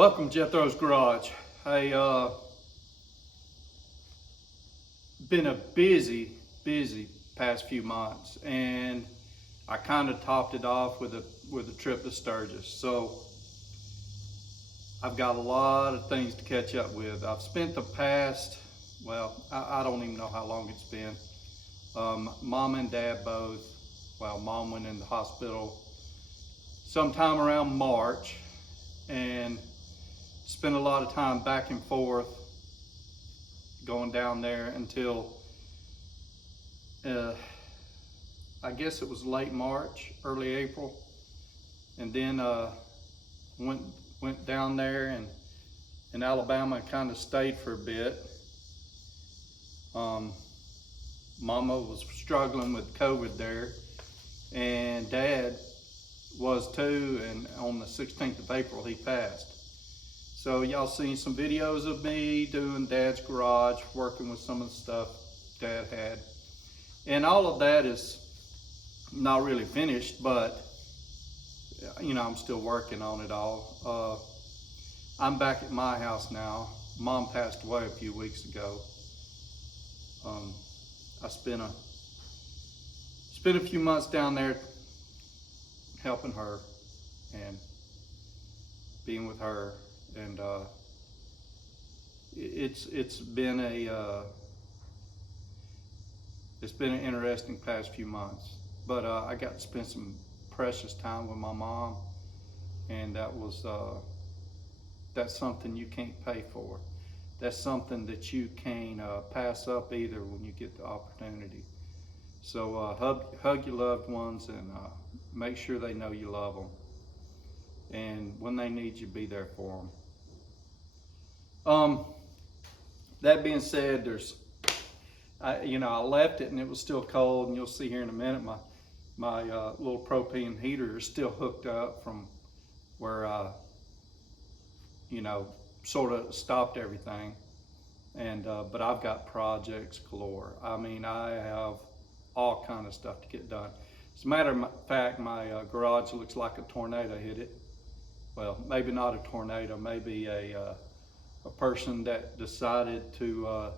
Welcome, Jethro's Garage. Hey, been a busy past few months, and I kind of topped it off with a trip to Sturgis. So I've got a lot of things to catch up with. I've spent the past, well, I don't even know how long it's been. Mom and Dad both. Well, Mom went in the hospital sometime around March, and spent a lot of time back and forth going down there until I guess it was late March, early April, and then went down there and in Alabama and kind of stayed for a bit. Mama was struggling with COVID there, and Dad was too, and on the 16th of April he passed. So y'all seen some videos of me doing Dad's garage, working with some of the stuff Dad had. And all of that is not really finished, but you know, I'm still working on it all. I'm back at my house now. Mom passed away a few weeks ago. I spent a few months down there helping her and being with her. And it's been an interesting past few months, but I got to spend some precious time with my mom, and that's something you can't pay for. That's something that you can't pass up either when you get the opportunity. So hug your loved ones, and make sure they know you love them. And when they need you, be there for them. That being said, I left it and it was still cold, and you'll see here in a minute my little propane heater is still hooked up from where I, sort of stopped everything. And but I've got projects galore. I mean, I have all kind of stuff to get done. As a matter of fact, my garage looks like a tornado hit it. Well, maybe not a tornado, maybe a person that decided to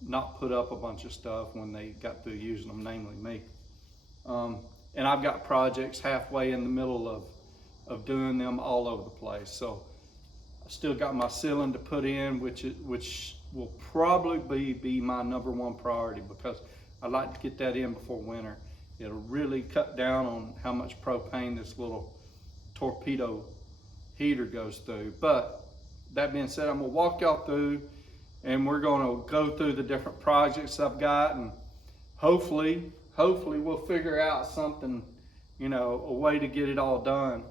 not put up a bunch of stuff when they got through using them, namely me. And I've got projects halfway in the middle of doing them all over the place. So I still got my ceiling to put in, which will probably be my #1 priority, because I'd like to get that in before winter. It'll really cut down on how much propane this little torpedo heater goes through. But that being said, I'm gonna walk y'all through, and we're gonna go through the different projects I've got, and hopefully we'll figure out something, a way to get it all done.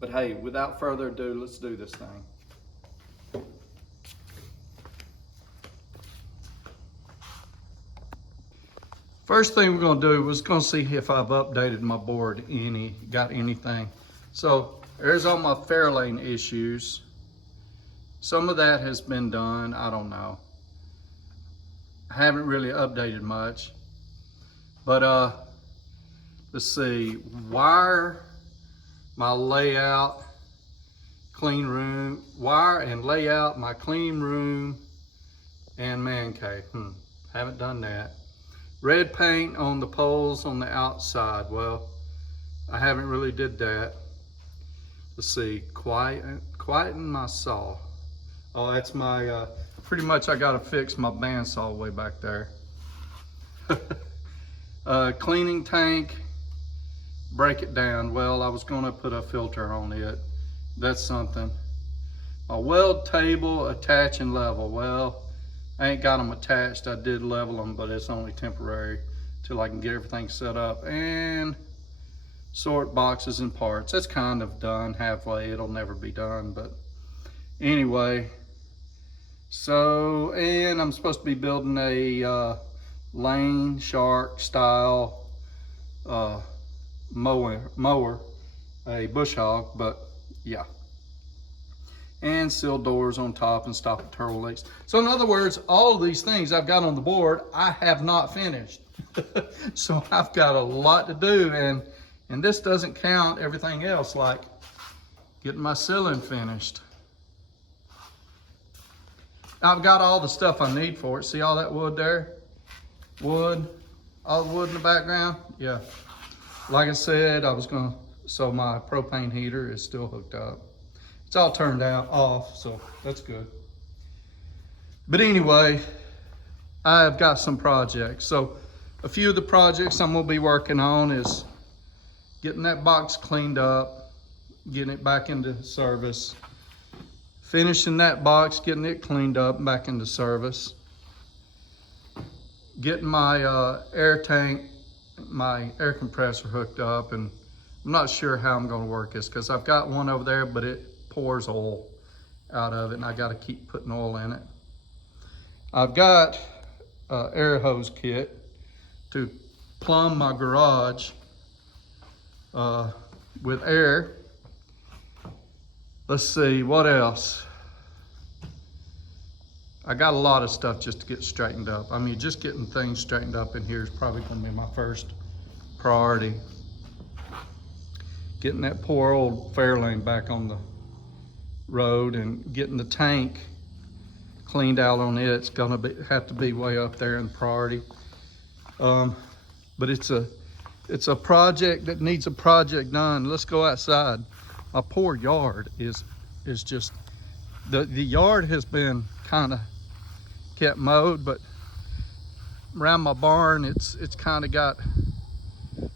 But hey, without further ado, let's do this thing. First thing we're gonna do is gonna see if I've updated my board got anything. So there's all my Fairlane issues. Some of that has been done, I don't know. I haven't really updated much. But let's see, wire my layout, clean room, wire and layout my clean room and man cave. Haven't done that. Red paint on the poles on the outside. Well, I haven't really did that. Let's see, quieten my saw. Oh, that's my, pretty much I gotta fix my bandsaw way back there. Cleaning tank, break it down. Well, I was gonna put a filter on it. That's something. My weld table, attach and level. Well, I ain't got them attached. I did level them, but it's only temporary till I can get everything set up. And sort boxes and parts. That's kind of done halfway. It'll never be done, but anyway. So, and I'm supposed to be building a Lane Shark style mower, a bush hog, but yeah. And seal doors on top and stop at turtle lakes. So in other words, all of these things I've got on the board, I have not finished. So I've got a lot to do, and this doesn't count everything else, like Getting my ceiling finished. I've got all the stuff I need for it. See all that wood there? Wood, all the wood in the background? Yeah. Like I said, so my propane heater is still hooked up. It's all turned out off, so that's good. But anyway, I've got some projects. So a few of the projects I'm gonna be working on is getting that box cleaned up, getting it back into service, finishing that box, getting it cleaned up and back into service, getting my air tank, my air compressor hooked up, and I'm not sure how I'm gonna work this because I've got one over there, but it pours oil out of it and I gotta keep putting oil in it. I've got an air hose kit to plumb my garage with air. Let's see, what else? I got a lot of stuff just to get straightened up. I mean, just getting things straightened up in here is probably gonna be my first priority. Getting that poor old Fairlane back on the road and getting the tank cleaned out on it. It's gonna have to be way up there in priority. But it's a project that needs a project done. Let's go outside. My poor yard is just, the yard has been kind of kept mowed, but around my barn it's kind of got,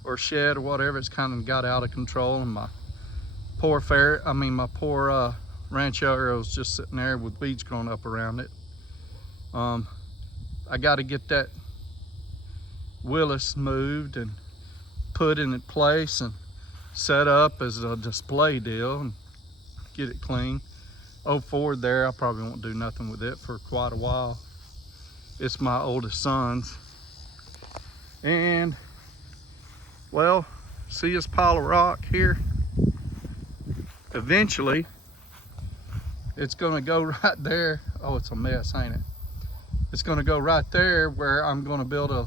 or shed or whatever, it's kind of got out of control, and my poor Rancho Arrow's just sitting there with weeds growing up around it. I got to get that Willis moved and put in place and set up as a display deal and get it clean. Old Ford there, I probably won't do nothing with it for quite a while. It's my oldest son's. And, well, see this pile of rock here? Eventually, it's gonna go right there. Oh, it's a mess, ain't it? It's gonna go right there where I'm gonna build a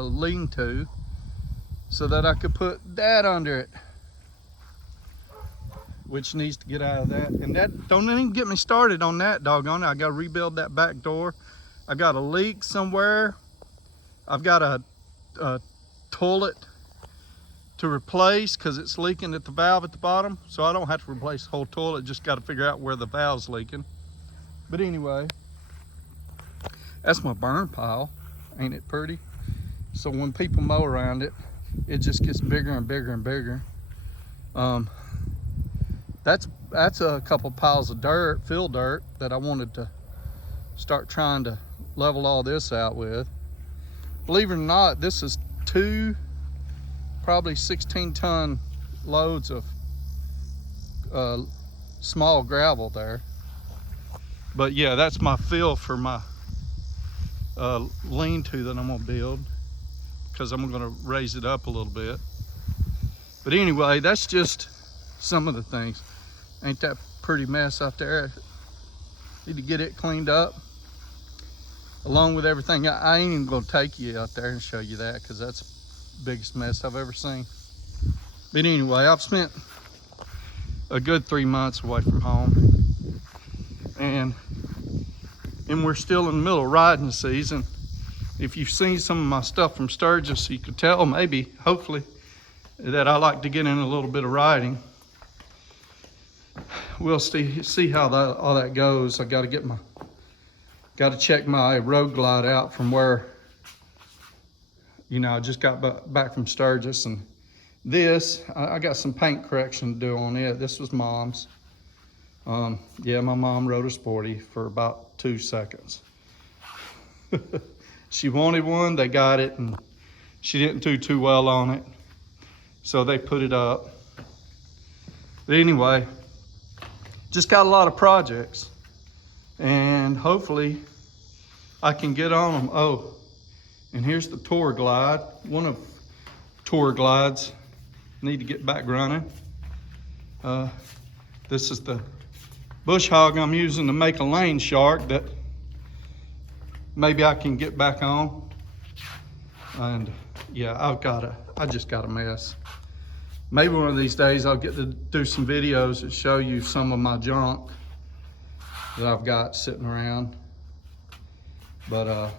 lean-to so that I could put that under it, which needs to get out of that. And that, don't even get me started on that, doggone it. I gotta rebuild that back door. I got a leak somewhere. I've got a toilet to replace because it's leaking at the valve at the bottom. So I don't have to replace the whole toilet, just got to figure out where the valve's leaking. But anyway, that's my burn pile. Ain't it pretty? So when people mow around it, it just gets bigger and bigger and bigger. That's a couple piles of dirt, fill dirt, that I wanted to start trying to level all this out with. Believe it or not, this is two probably 16-ton loads of small gravel there. But yeah, that's my fill for my lean-to that I'm gonna build, because I'm gonna raise it up a little bit. But anyway, that's just some of the things. Ain't that pretty mess out there? Need to get it cleaned up along with everything. I ain't even gonna take you out there and show you that, because that's the biggest mess I've ever seen. But anyway, I've spent a good 3 months away from home, and we're still in the middle of riding season. If you've seen some of my stuff from Sturgis, you could tell, maybe, hopefully, that I like to get in a little bit of riding. We'll see how all that goes. I got to check my Road Glide out from where, I just got back from Sturgis, and this, I got some paint correction to do on it. This was Mom's. Yeah, my mom rode a Sporty for about 2 seconds. She wanted one, they got it, and she didn't do too well on it, so they put it up. But anyway, just got a lot of projects, and hopefully I can get on them. Oh, and here's the Tour Glide. One of Tour Glides need to get back running. This is the bush hog I'm using to make a lane shark that maybe I can get back on. And yeah, I just got a mess. maybe one of these days I'll get to do some videos and show you some of my junk that I've got sitting around. But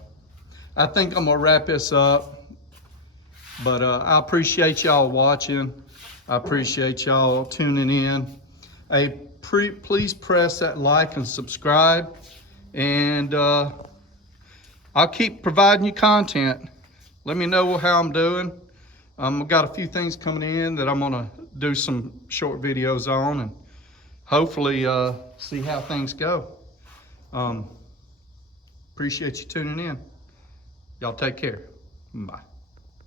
I think I'm gonna wrap this up. But I appreciate y'all watching. I appreciate y'all tuning in. Hey, please press that like and subscribe. And I'll keep providing you content. Let me know how I'm doing. I've got a few things coming in that I'm gonna do some short videos on, and hopefully see how things go. Appreciate you tuning in. Y'all take care. Bye.